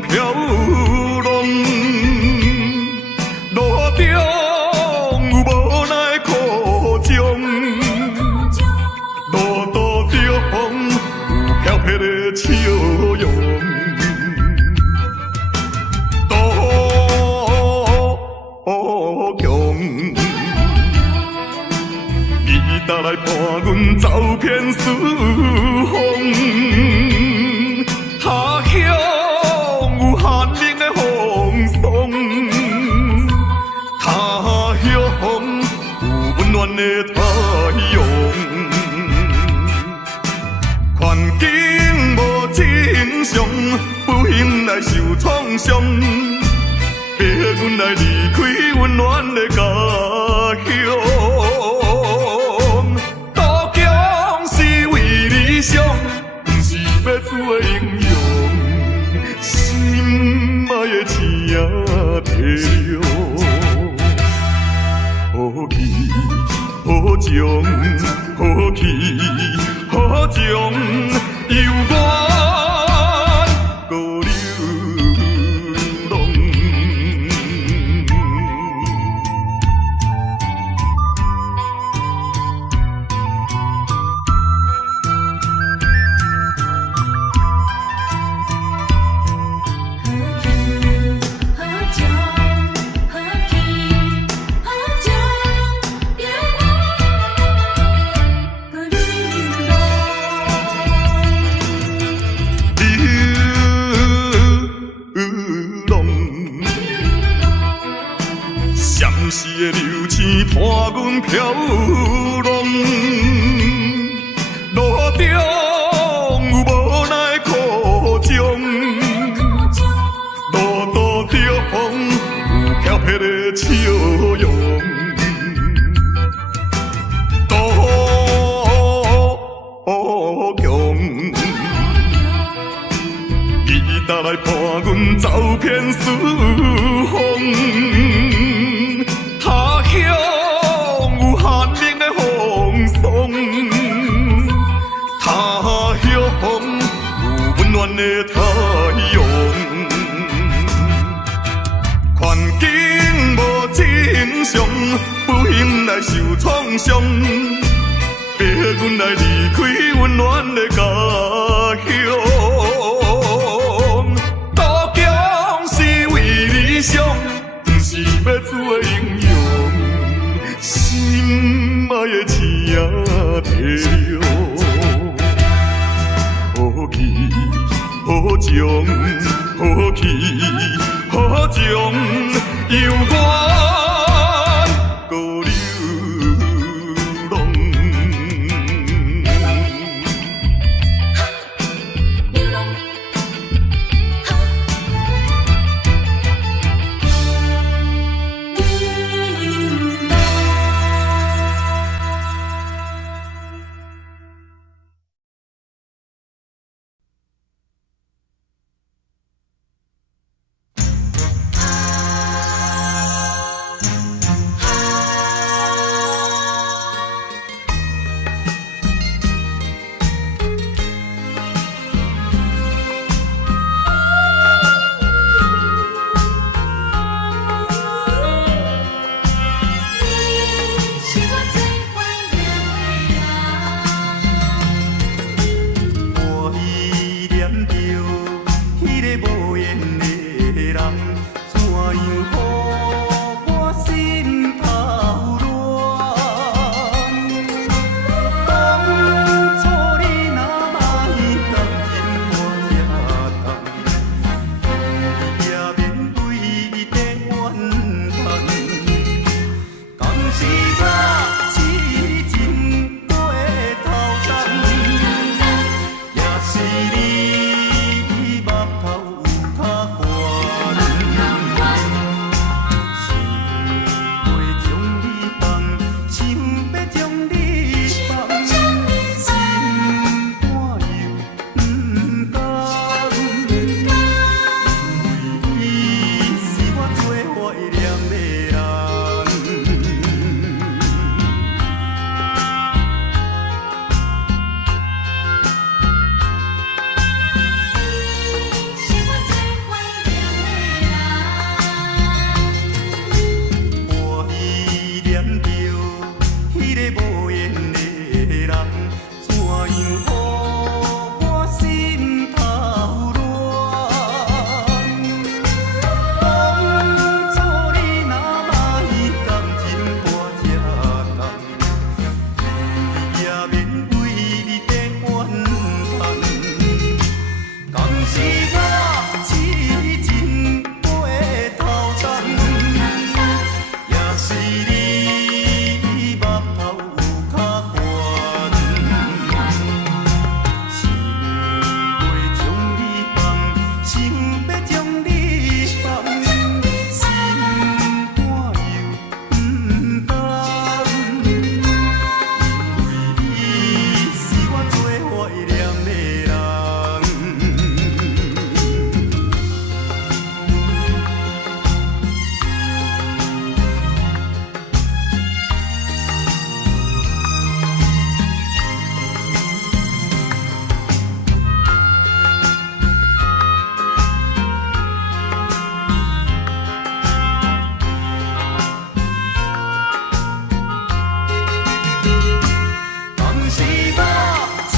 阮飘浪，路中有无奈苦衷，路途中有飘撇的笑容。途强，伊搭来伴阮走遍四方。他乡有寒冷的风霜，他乡有温暖的太阳。环境无正常，不幸来受创伤。逼阮来离开温暖的家乡，渡江是为理想，不是要做英雄，心爱的情提了，好气好情，好气好情，犹原孤流浪。闪逝的流星伴阮飘浪，路中有无奈苦衷，路途中有飘撇的笑容。途强，伊搭来伴阮走遍四方。他乡有寒冷的风霜，他乡有温暖的太阳。环境无正常，不幸来受创伤，逼阮来离开温暖的家乡。渡江是为理想，不是要做英雄。心爱的情提了，好气好情，好气好情，犹原孤流浪。无缘的人，怎样予我心头乱？当初你若歹感情破这工，也免为你变怨叹。敢是我痴情回头尘，也是你目头有较悬，想袂将你放，想要将你放，心肝又不甘，因为你是我最怀念的人。当时我痴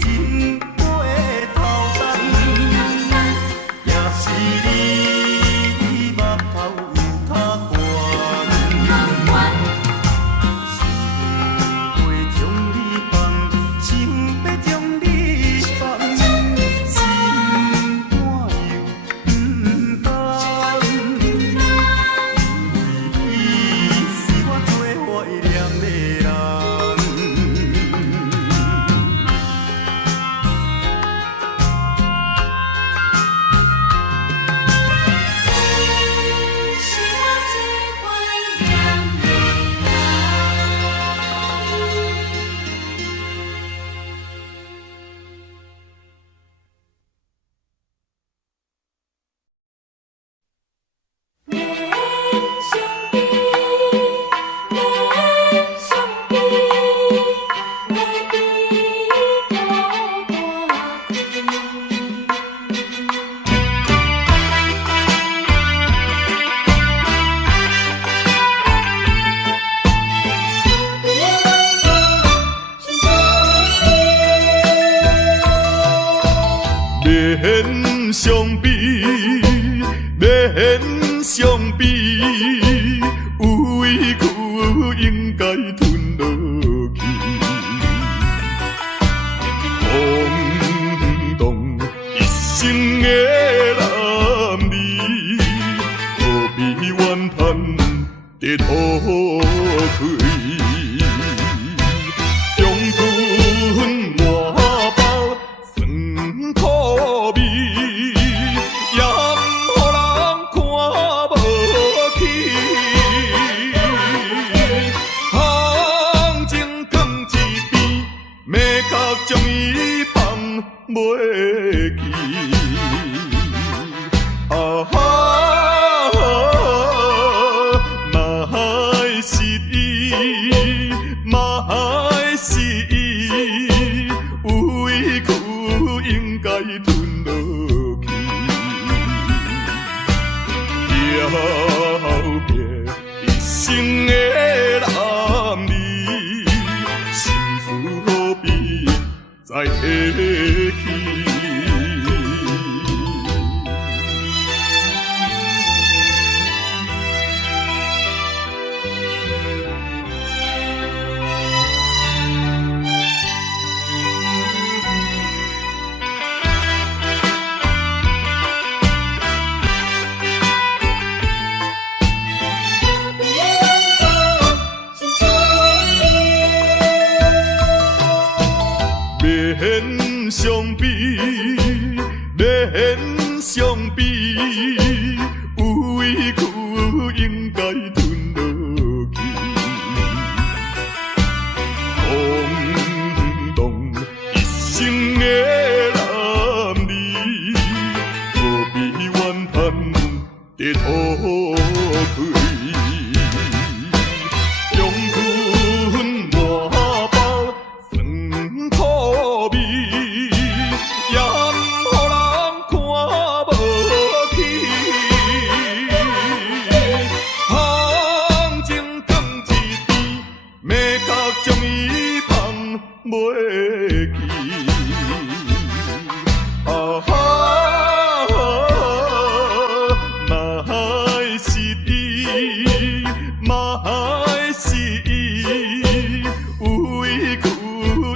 情回头尘，也是你目头有较悬，想袂将你放，想要将你放，心肝又不甘，因为你是我最怀念的人。是我最怀念的人。相比，相比，会比高免相比，免相比，有委屈应该吞落去。空洞一生的男儿，何必怨叹在土开？中吞满包酸苦味，也毋予人看无起。行情放一边，要甲将伊放袂去。啊哈，嘛还是伊，嘛还是伊，有委屈应该吞落去。后壁一生的男儿，心事何必再提起？免相比，免相比，有委屈应该吞落去。空洞一生的男儿，何必怨叹在土开？中吞满包酸苦味，将伊放袂记。啊哈，嘛还是伊，嘛还是伊，有委屈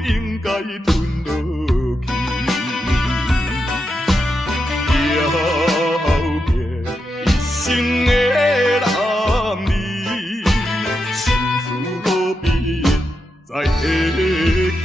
应该吞落去。后壁一生的男儿，心事何必再提起？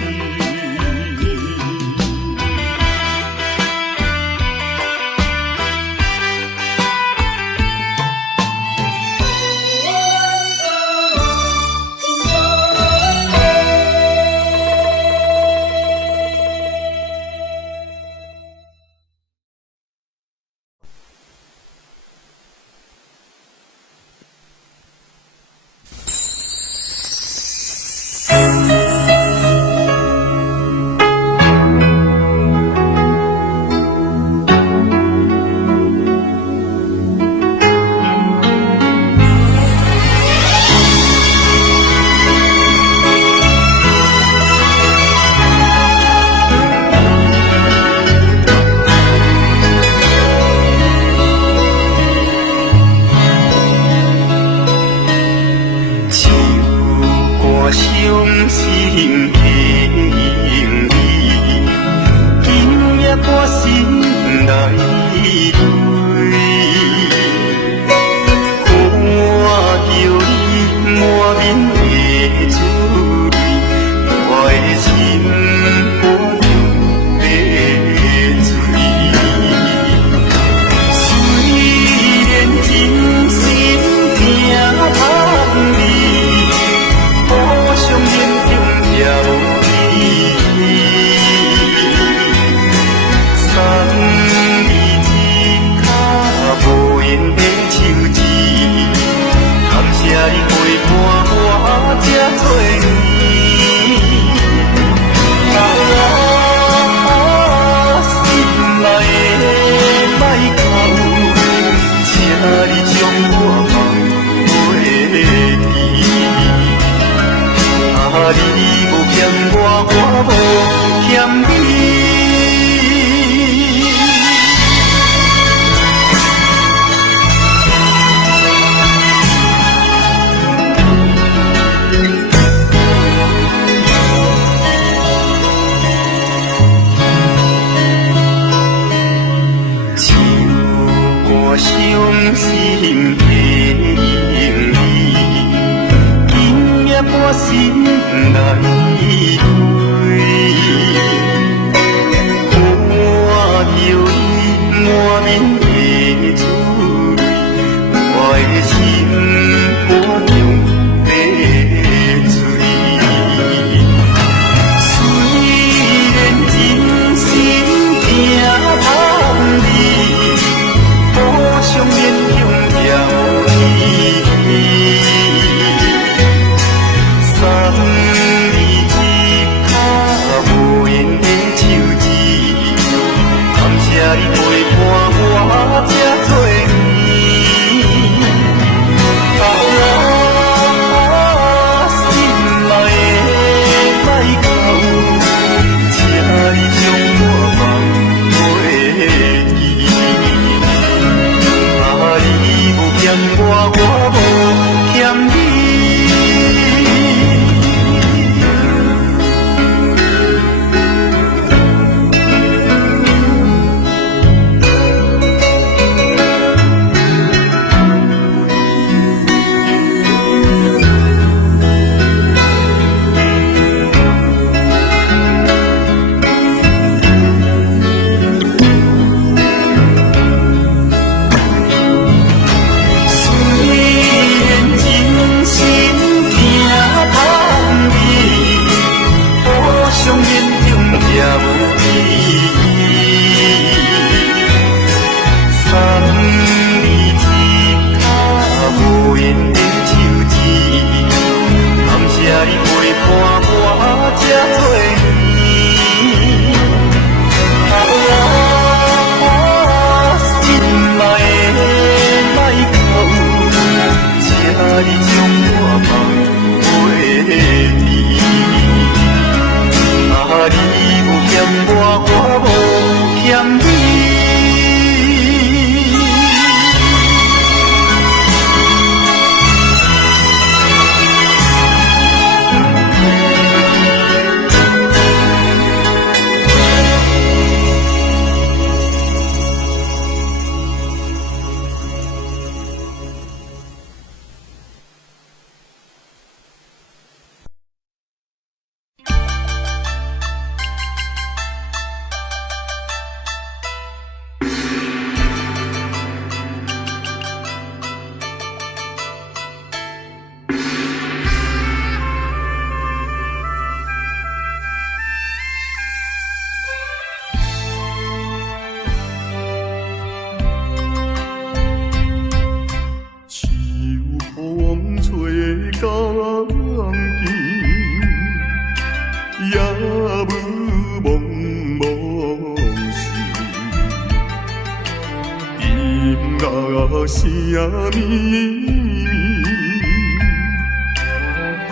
啥物？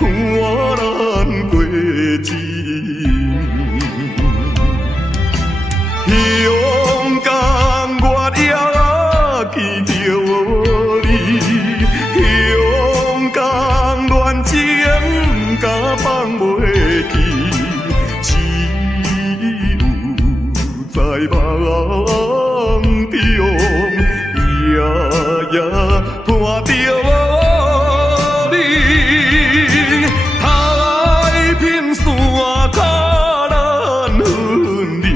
我难过一暝，勇敢我也见着你，勇敢恋情甲放袂记，只有在梦中夜夜伴着你，太平山较难分离，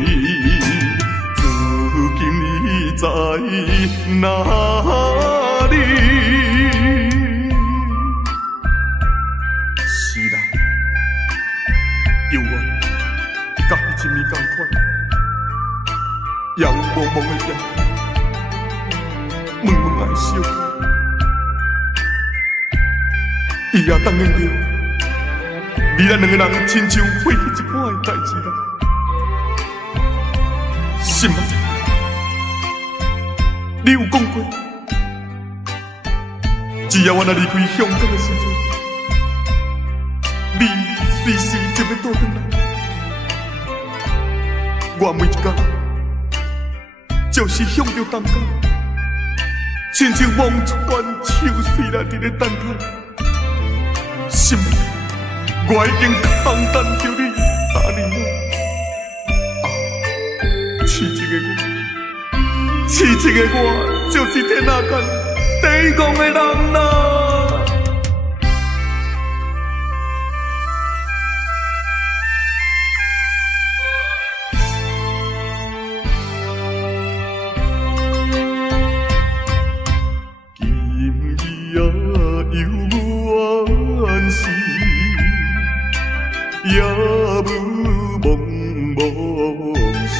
如今你在哪里？是啦，犹原甲迄一暝同款，阳蒙蒙的夜，闷闷的烧，伊也当念着，你咱两个人亲像过去一半的代志啦，是吗？你有讲过，只要我若离开香港的时阵，你随时就要倒转来。我每一天就是向着东港，亲像望穿秋水来伫咧等待。是吗？我已经空等着你3年了。痴情的我，痴情的我，就是天下间第一戆的人啦。今夜犹原是夜雾蒙蒙时，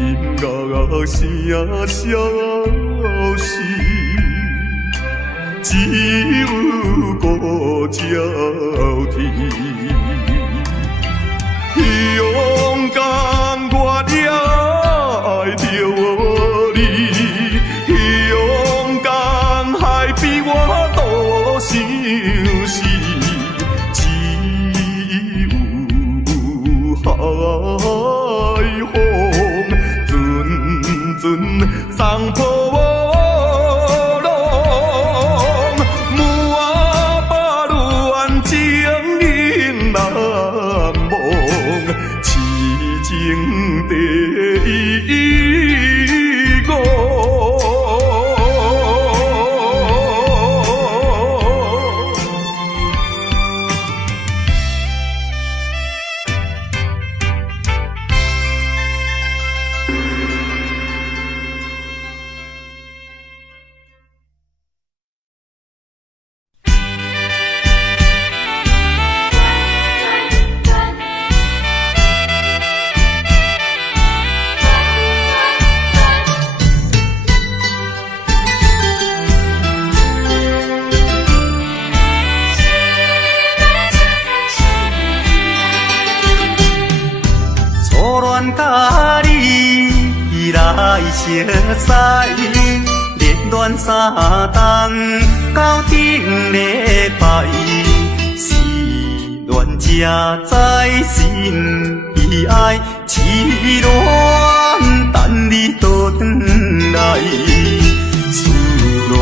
音乐声消失，只有孤鸟啼。勇敢我也爱着你，勇敢还比我多想死，只有海风阵阵送破浪，满把恋情因难忘，痴情第一个。甲你来熟悉，热恋3冬到顶礼拜，是恋才知心意爱，痴恋等你倒转来，思恋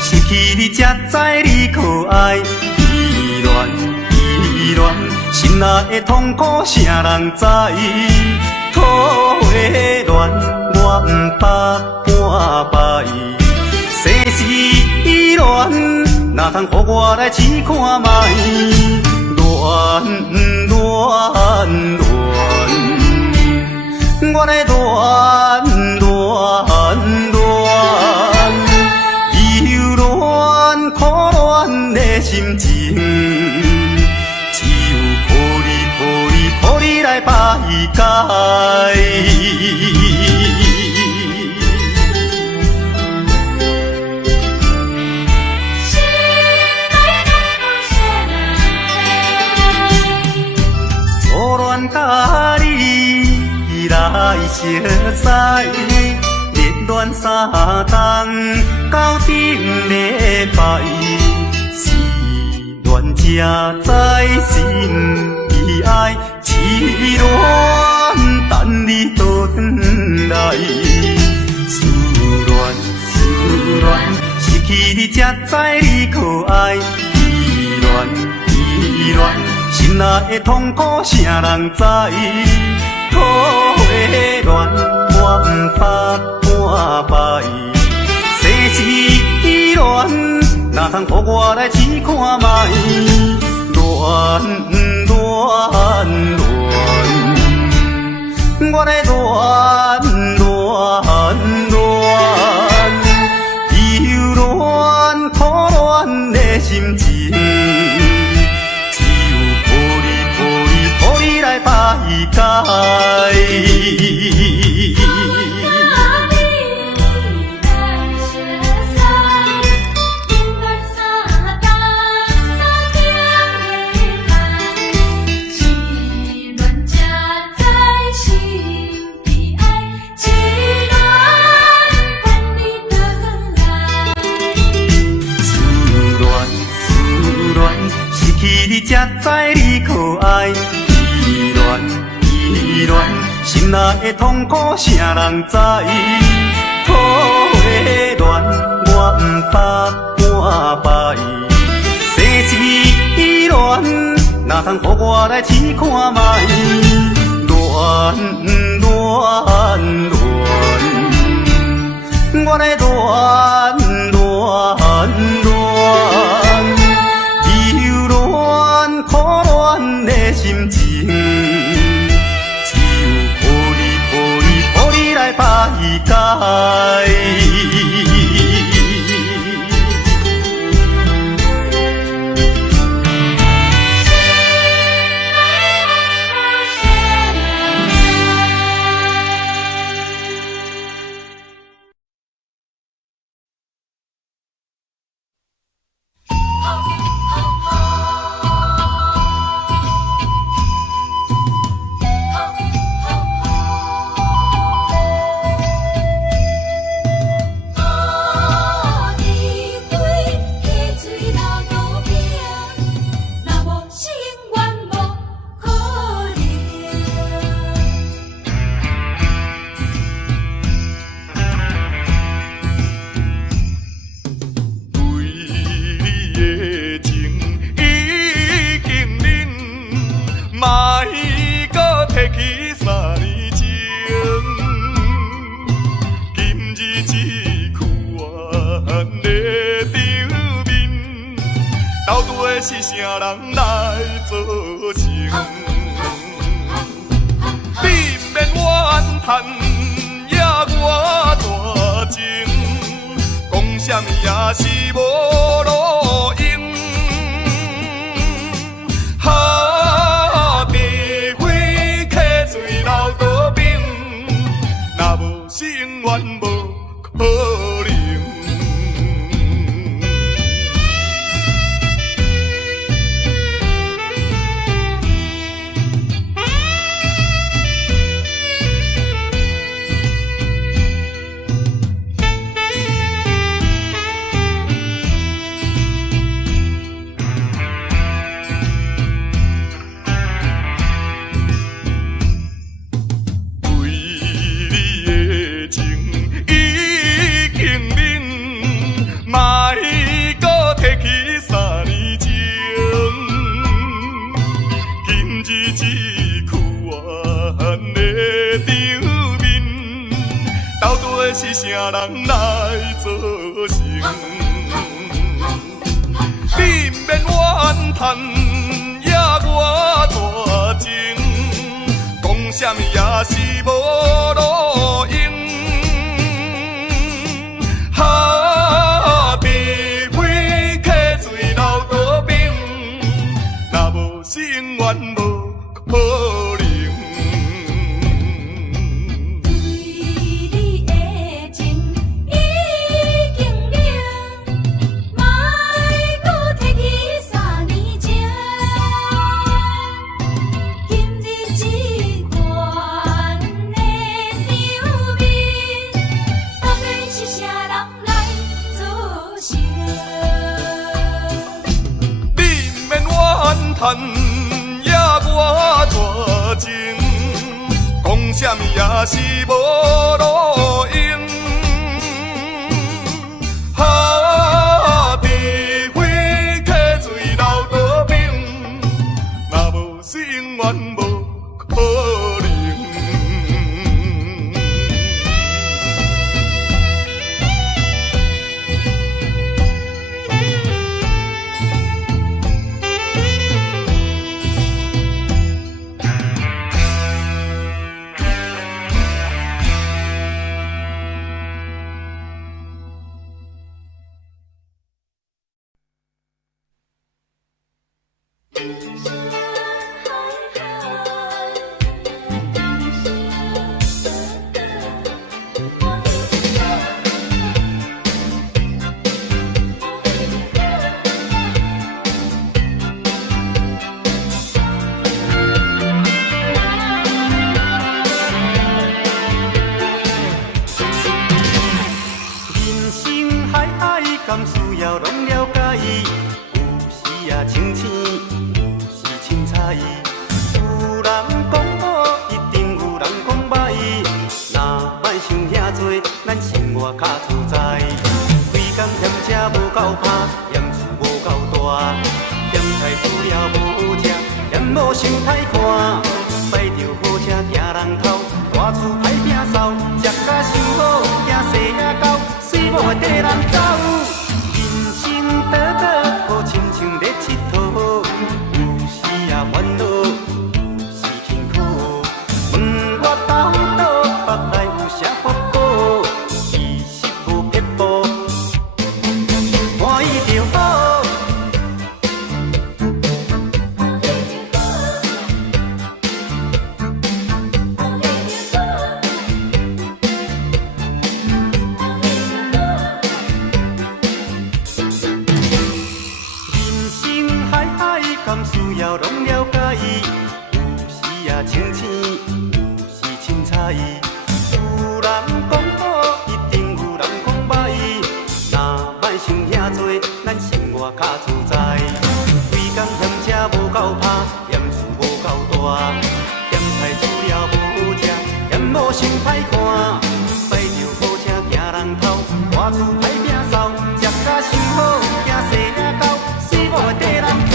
失去你才知你可爱，依恋。心内的痛苦，啥人知？土的恋，我不捌半摆。世事恋，哪通予我来试看卖？恋，我来恋，忧恋苦恋的心情。予你来排解，初恋甲你来熟悉，热恋3冬到顶礼拜，是恋才知心悲哀，痴恋等你倒转来。思恋，失去你才知你可爱。依恋，心内的痛苦啥人知？苦的恋，我不怕半摆。世事依恋，哪通予我来试看卖？恋，我来忧恋苦恋的心情。来排解。思恋，失去你才知你可爱。依恋，心内的痛苦啥人知？苦的恋，我不怕半摆。世事依恋，哪通予我来试看卖？恋，我来忧恋苦恋的心情。来排解。是啥人来做成？你毋免怨叹，也我大情，讲啥物也是无路用。哈，白花客醉流倒冰，若无是永远无可能。是啥人来做成？你毋免怨叹，也我大情，讲啥物也是无路用。哈，白花客醉流倒冰，若无是永远无可能。叹也我大情，讲什么也是无路用。哈，除非溪水流倒冰，若无是永远无可能。敢需要拢了解，有时也清醒，有时凊彩。有人讲好，一定有人讲歹。若莫想遐多，咱生活较自在。规工嫌车无够拍，嫌厝无够大，嫌菜煮了无好食，嫌某想歹看。摆着好车行人头，大厝歹摒扫，食甲伤好，惊细仔狗，水某会缀人走。倒倒好亲像咧佚佗，有时也烦恼，有时辛苦。问我到倒北来有啥法宝？其实无撇步，欢喜就好。敢需要拢了解，有时也清醒，有时凊彩。有人讲好，一定有人讲歹。若莫想遐多，咱生活较自在。规工嫌车无够拍，嫌厝无够大，嫌菜煮了无好食，嫌某想歹看。摆着好车行人头，大厝歹摒扫，食甲伤好，惊细仔狗，水某会缀人走。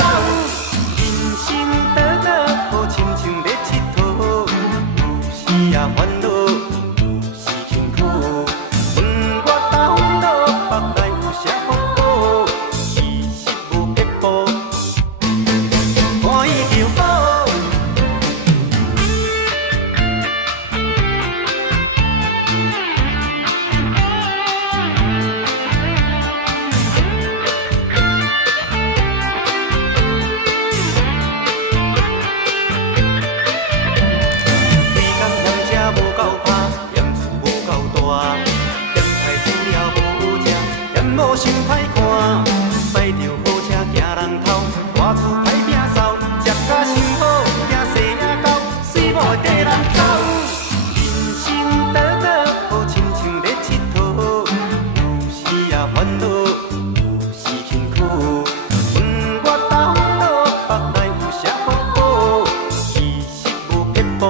倒倒好亲像咧佚佗，有时也烦恼，有时辛苦。问我到倒北来有啥法宝？其实无撇步，欢喜就好。某想歹看，摆着好车行人头，大厝歹摒扫，食甲伤好，惊细仔狗，水某会缀人走。人生倒倒好亲像咧佚佗，有时也烦恼，有时辛苦。问我到北来有啥法宝？其实无撇步，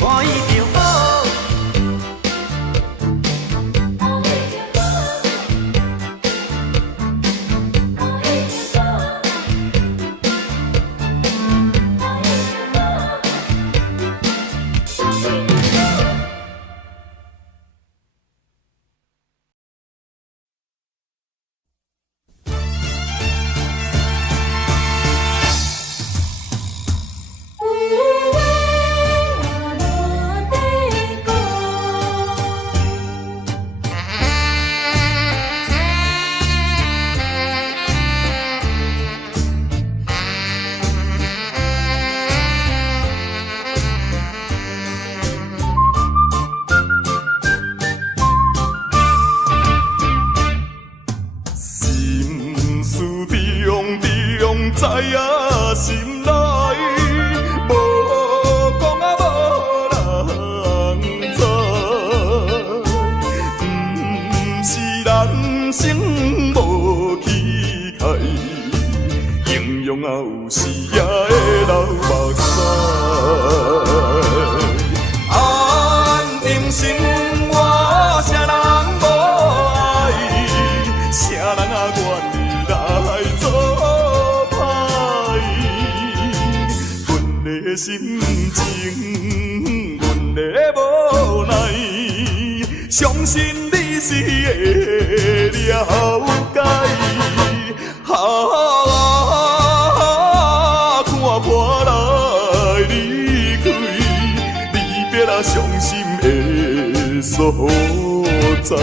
欢喜就好。知影心内，无讲啊无人知，不是人生无期待，形容啊有时也会流目屎。安定心我啥人无爱，啥人啊愿意来做歹？阮的心情，阮的无奈，相信你是会了解。看破来离开，离别啊伤心的所在。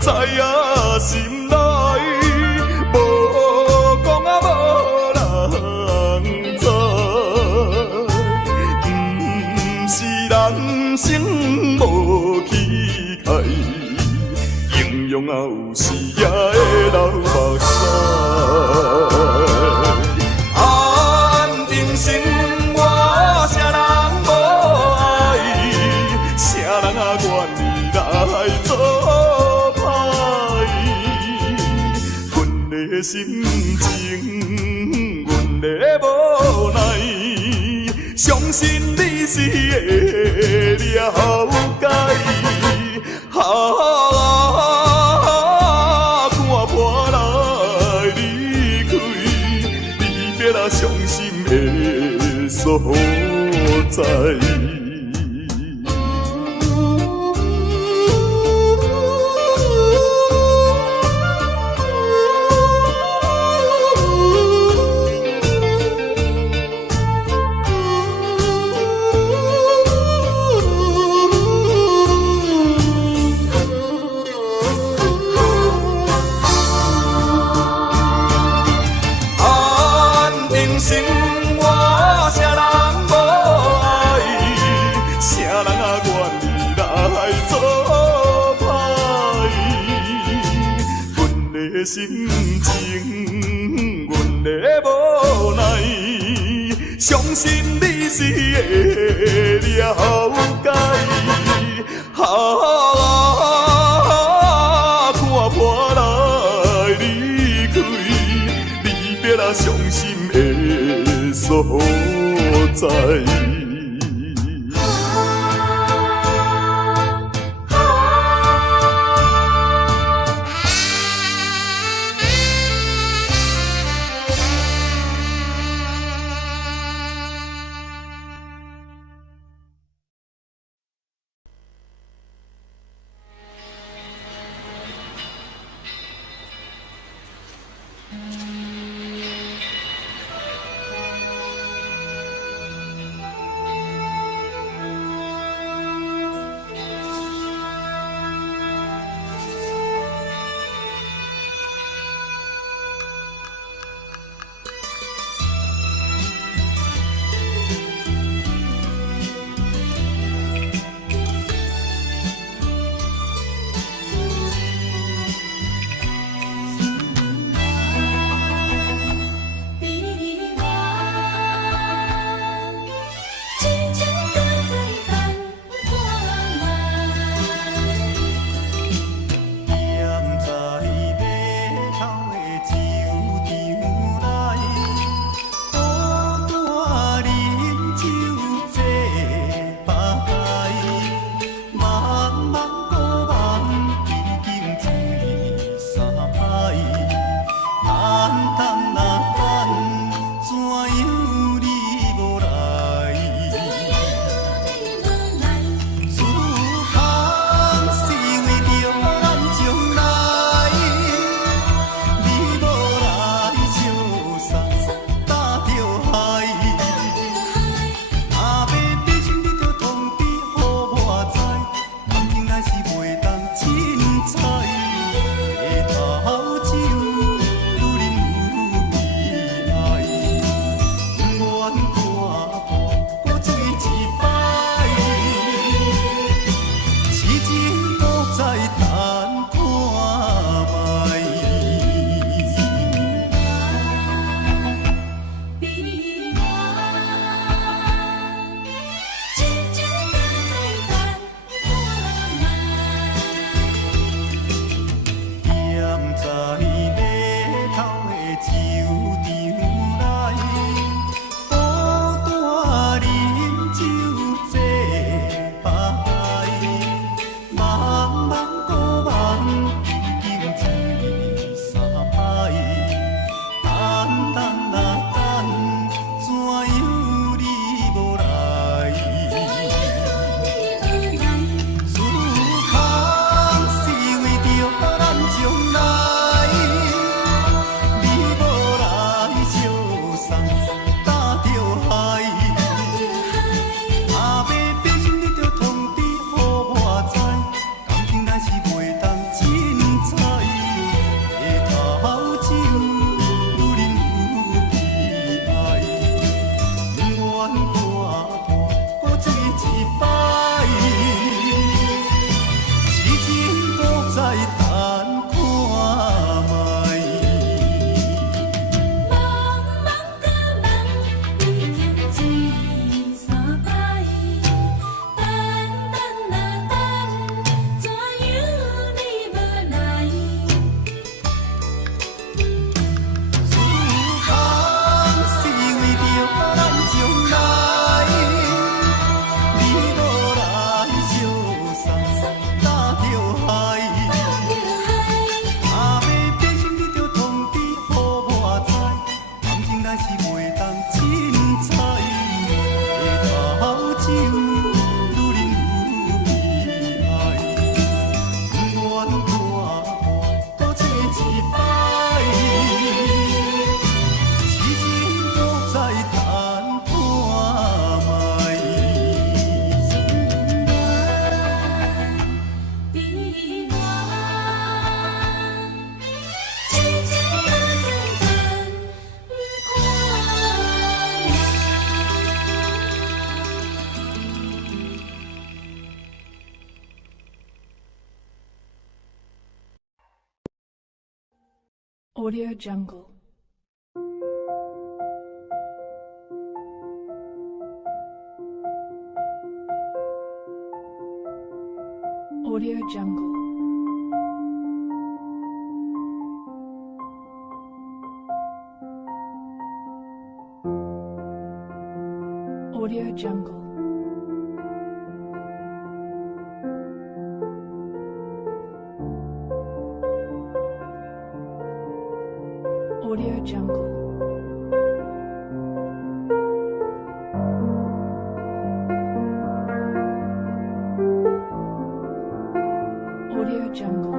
知影心内，无讲啊无人知，是人生无期待，形容啊有时也会流目屎。安定心我啥人无爱，啥人啊愿意来做？心情，阮的无奈，相信你是会了解。看破来离开，离别啊伤心的所在。心情，阮的无奈，相信你是会了解。看破来离开，离别啊伤心的所在。Audio Jungle. Audio Jungle. Audio Jungle. Audio Jungle. Audio Jungle.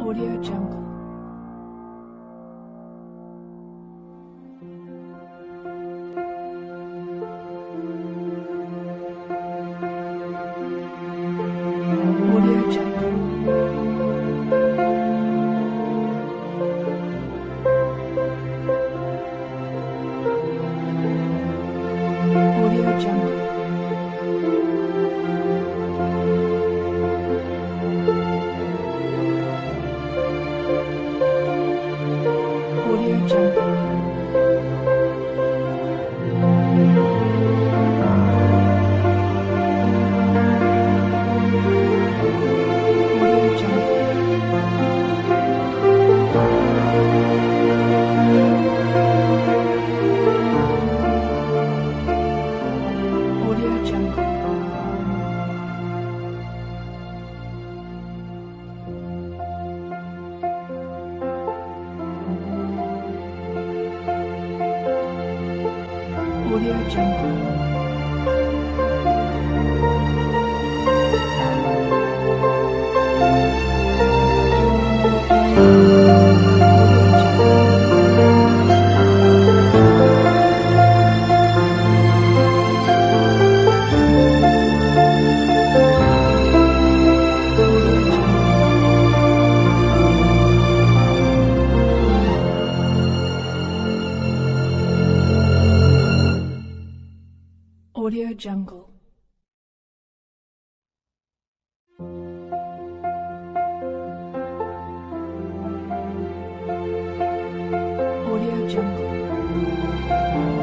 Audio Jungle. Audio Jungle. Audio Jungle. Audio Jungle. Audio Jungle. Audio Jungle. Audio Jungle. Audio Jungle. Audio Jungle.